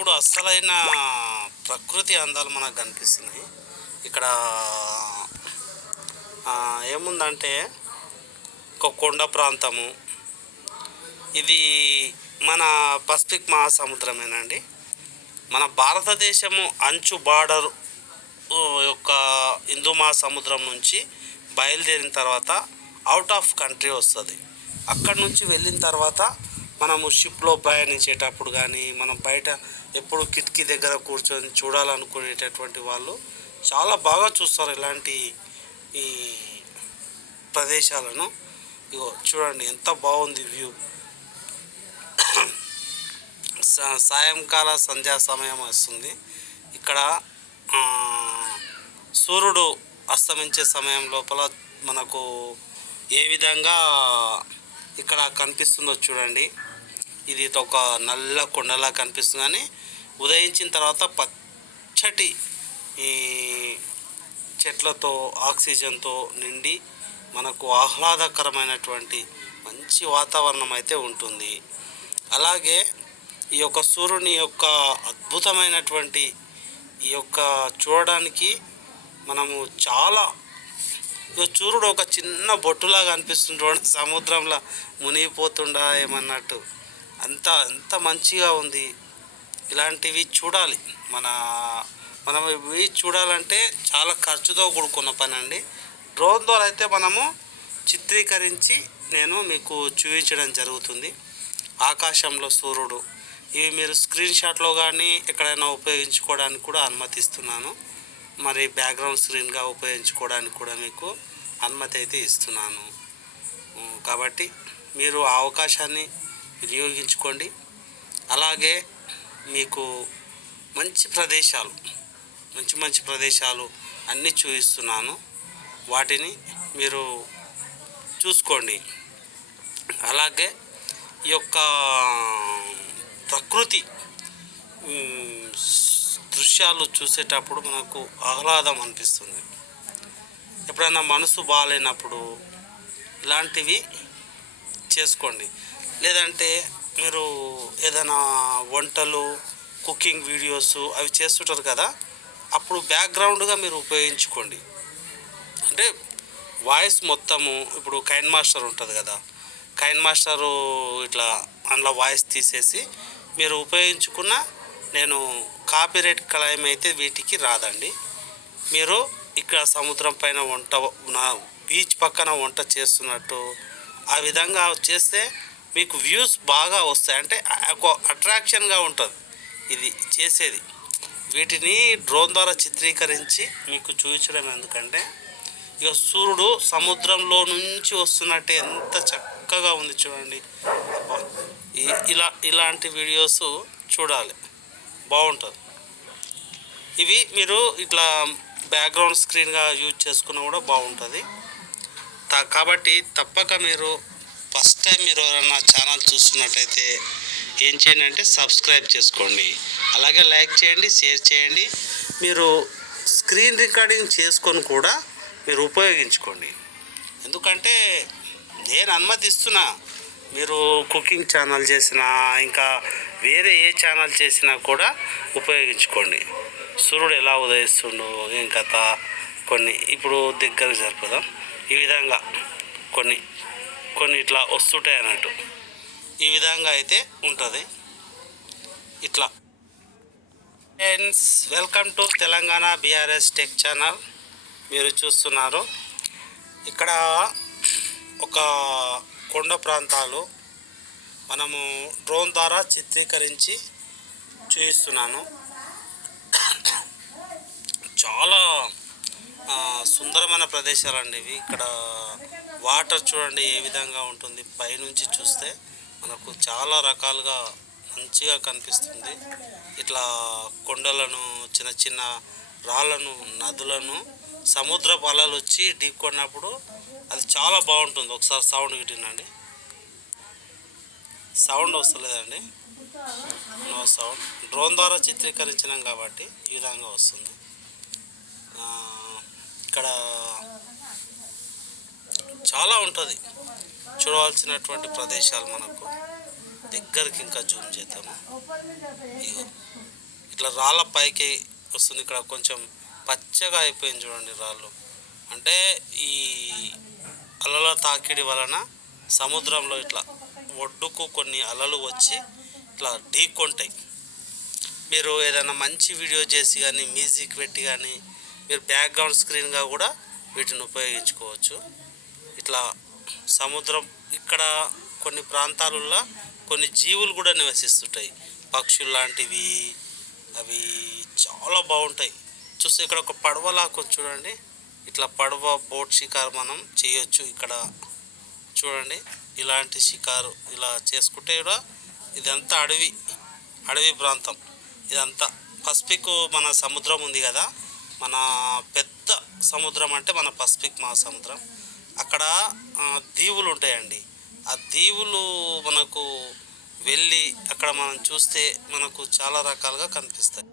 ఇప్పుడు అసలైన ప్రకృతి అందాలు మనకు కనిపిస్తున్నాయి. ఇక్కడ ఏముందంటే ఒక కొండ ప్రాంతము. ఇది మన పసిఫిక్ మహాసముద్రమేనండి. మన భారతదేశము అంచు బార్డర్ యొక్క హిందూ మహాసముద్రం నుంచి బయలుదేరిన తర్వాత అవుట్ ఆఫ్ కంట్రీ వస్తుంది. అక్కడి నుంచి వెళ్ళిన తర్వాత మనము షిప్లో ప్రయాణించేటప్పుడు కానీ మనం బయట ఎప్పుడు కిటికీ దగ్గర కూర్చొని చూడాలనుకునేటటువంటి వాళ్ళు చాలా బాగా చూస్తారు ఇలాంటి ఈ ప్రదేశాలను. ఇగో చూడండి ఎంత బాగుంది వ్యూ. సాయంకాల సంధ్యా సమయం వస్తుంది. ఇక్కడ సూర్యుడు అస్తమించే సమయం లోపల మనకు ఏ విధంగా ఇక్కడ కనిపిస్తుందో చూడండి. ఇది ఒక నల్ల కొండలా కనిపిస్తుంది, కానీ ఉదయించిన తర్వాత పచ్చటి ఈ చెట్లతో ఆక్సిజన్తో నిండి మనకు ఆహ్లాదకరమైనటువంటి మంచి వాతావరణం అయితే ఉంటుంది. అలాగే ఈ యొక్క సూర్యుని యొక్క అద్భుతమైనటువంటి ఈ యొక్క చూడడానికి మనము చాలా సూర్యుడు ఒక చిన్న బొట్టులాగా అనిపిస్తుంటాడు, సముద్రంలో మునిగిపోతుండా ఏమన్నట్టు. అంత మంచిగా ఉంది. ఇలాంటివి చూడాలి. మనం ఇవి చూడాలంటే చాలా ఖర్చుతో కూడుకున్న పని అండి. డ్రోన్ ద్వారా అయితే మనము చిత్రీకరించి నేను మీకు చూపించడం జరుగుతుంది. ఆకాశంలో సూర్యుడు ఇవి మీరు స్క్రీన్ షాట్లో కానీ ఎక్కడైనా ఉపయోగించుకోవడానికి కూడా అనుమతిస్తున్నాను. మరి బ్యాక్గ్రౌండ్ స్క్రీన్గా ఉపయోగించుకోవడానికి కూడా మీకు అనుమతి అయితే ఇస్తున్నాను. కాబట్టి మీరు ఆ అవకాశాన్ని వినియోగించుకోండి. అలాగే మీకు మంచి ప్రదేశాలు అన్నీ చూపిస్తున్నాను. వాటిని మీరు చూసుకోండి. అలాగే ఈ యొక్క ప్రకృతి దృశ్యాలు చూసేటప్పుడు మనకు ఆహ్లాదం అనిపిస్తుంది. ఎప్పుడైనా మనసు బాగాలేనప్పుడు ఇలాంటివి చేసుకోండి. లేదంటే మీరు ఏదైనా వంటలు కుకింగ్ వీడియోస్ అవి చేస్తుంటారు కదా, అప్పుడు బ్యాక్గ్రౌండ్గా మీరు ఉపయోగించుకోండి. అంటే వాయిస్ మొత్తము ఇప్పుడు కైన్ మాస్టర్ ఉంటుంది కదా, కైన్ మాస్టరు ఇట్లా అందులో వాయిస్ తీసేసి మీరు ఉపయోగించుకున్న నేను కాపీరైట్ క్లెయిమ్ అయితే వీటికి రాదండి. మీరు ఇక్కడ సముద్రం పైన బీచ్ పక్కన వంట చేస్తున్నట్టు ఆ విధంగా చేస్తే మీకు వ్యూస్ బాగా వస్తాయి. అంటే ఒక అట్రాక్షన్గా ఉంటుంది ఇది చేసేది. వీటిని డ్రోన్ ద్వారా చిత్రీకరించి మీకు చూపించడం ఎందుకంటే, ఇక సూర్యుడు సముద్రంలో నుంచి వస్తున్నట్టే ఎంత చక్కగా ఉంది చూడండి. ఇలాంటి వీడియోస్ చూడాలి, బాగుంటుంది. ఇవి మీరు ఇట్లా బ్యాక్గ్రౌండ్ స్క్రీన్గా యూజ్ చేసుకున్నా కూడా బాగుంటుంది. కాబట్టి తప్పక మీరు ఫస్ట్ టైం మీరు ఎవరైనా ఛానల్ చూస్తున్నట్టయితే ఏం చేయండి అంటే సబ్స్క్రైబ్ చేసుకోండి. అలాగే లైక్ చేయండి, షేర్ చేయండి. మీరు స్క్రీన్ రికార్డింగ్ చేసుకొని కూడా మీరు ఉపయోగించుకోండి. ఎందుకంటే నేను అనుమతిస్తున్నా. మీరు కుకింగ్ ఛానల్ చేసినా ఇంకా వేరే ఏ ఛానల్ చేసినా కూడా ఉపయోగించుకోండి. సూర్యుడు ఎలా ఉదయిస్తుండో ఏం కథ కొన్ని ఇప్పుడు దగ్గర జరుపుదాం. ఈ విధంగా కొన్ని ఇట్లా వస్తుంటాయి అన్నట్టు. ఈ విధంగా అయితే ఉంటుంది. ఇట్లా friends, welcome to Telangana BRS tech channel మీరు చూస్తున్నారు. ఇక్కడ ఒక కొండ ప్రాంతాలు మనము డ్రోన్ ద్వారా చిత్రీకరించి చూపిస్తున్నాను. చాలా సుందరమైన ప్రదేశాలండి ఇవి. ఇక్కడ వాటర్ చూడండి ఏ విధంగా ఉంటుంది. పైనుంచి చూస్తే మనకు చాలా రకాలుగా మంచిగా కనిపిస్తుంది. ఇట్లా కొండలను, చిన్న చిన్న రాళ్ళను, నదులను సముద్రపు అలలు వచ్చి ఢీకొన్నప్పుడు అది చాలా బాగుంటుంది. ఒకసారి సౌండ్ వినండి. సౌండ్ వస్తలేదండి, నో సౌండ్. డ్రోన్ ద్వారా చిత్రీకరించినాం కాబట్టి ఈ విధంగా వస్తుంది. ఇక్కడ చాలా ఉంటుంది చూడవలసినటువంటి ప్రదేశాలు. మనకు దగ్గరికి ఇంకా జూమ్ చేద్దాము. ఇగో ఇట్లా రాళ్ళ పైకి వస్తుంది. ఇక్కడ కొంచెం పచ్చగా అయిపోయింది చూడండి రాళ్ళు. అంటే ఈ అలల తాకిడి వలన సముద్రంలో ఇట్లా ఒడ్డుకు కొన్ని అలలు వచ్చి ఇట్లా ఢీకొంటాయి. మీరు ఏదైనా మంచి వీడియో చేసి కానీ మ్యూజిక్ పెట్టి కానీ మీరు బ్యాక్గ్రౌండ్ స్క్రీన్గా కూడా వీటిని ఉపయోగించుకోవచ్చు. ఇట్లా సముద్రం ఇక్కడ కొన్ని ప్రాంతాలలో కొన్ని జీవులు కూడా నివసిస్తుంటాయి, పక్షులు లాంటివి. అవి చాలా బాగుంటాయి. చూస్తే ఇక్కడ ఒక పడవలాగా చూడండి. ఇట్లా పడవ బోట్ షికారు మనం చేయొచ్చు. ఇక్కడ చూడండి, ఇలాంటి షికారు ఇలా చేసుకుంటే కూడా ఇదంతా అడవి ప్రాంతం. ఇదంతా పసిఫిక్ మన సముద్రం ఉంది కదా, మన పెద్ద సముద్రం అంటే మన పసిఫిక్ మహాసముద్రం. అక్కడ దీవులు ఉంటాయండి. ఆ దీవులు మనకు వెళ్ళి అక్కడ మనం చూస్తే మనకు చాలా రకాలుగా కనిపిస్తాయి.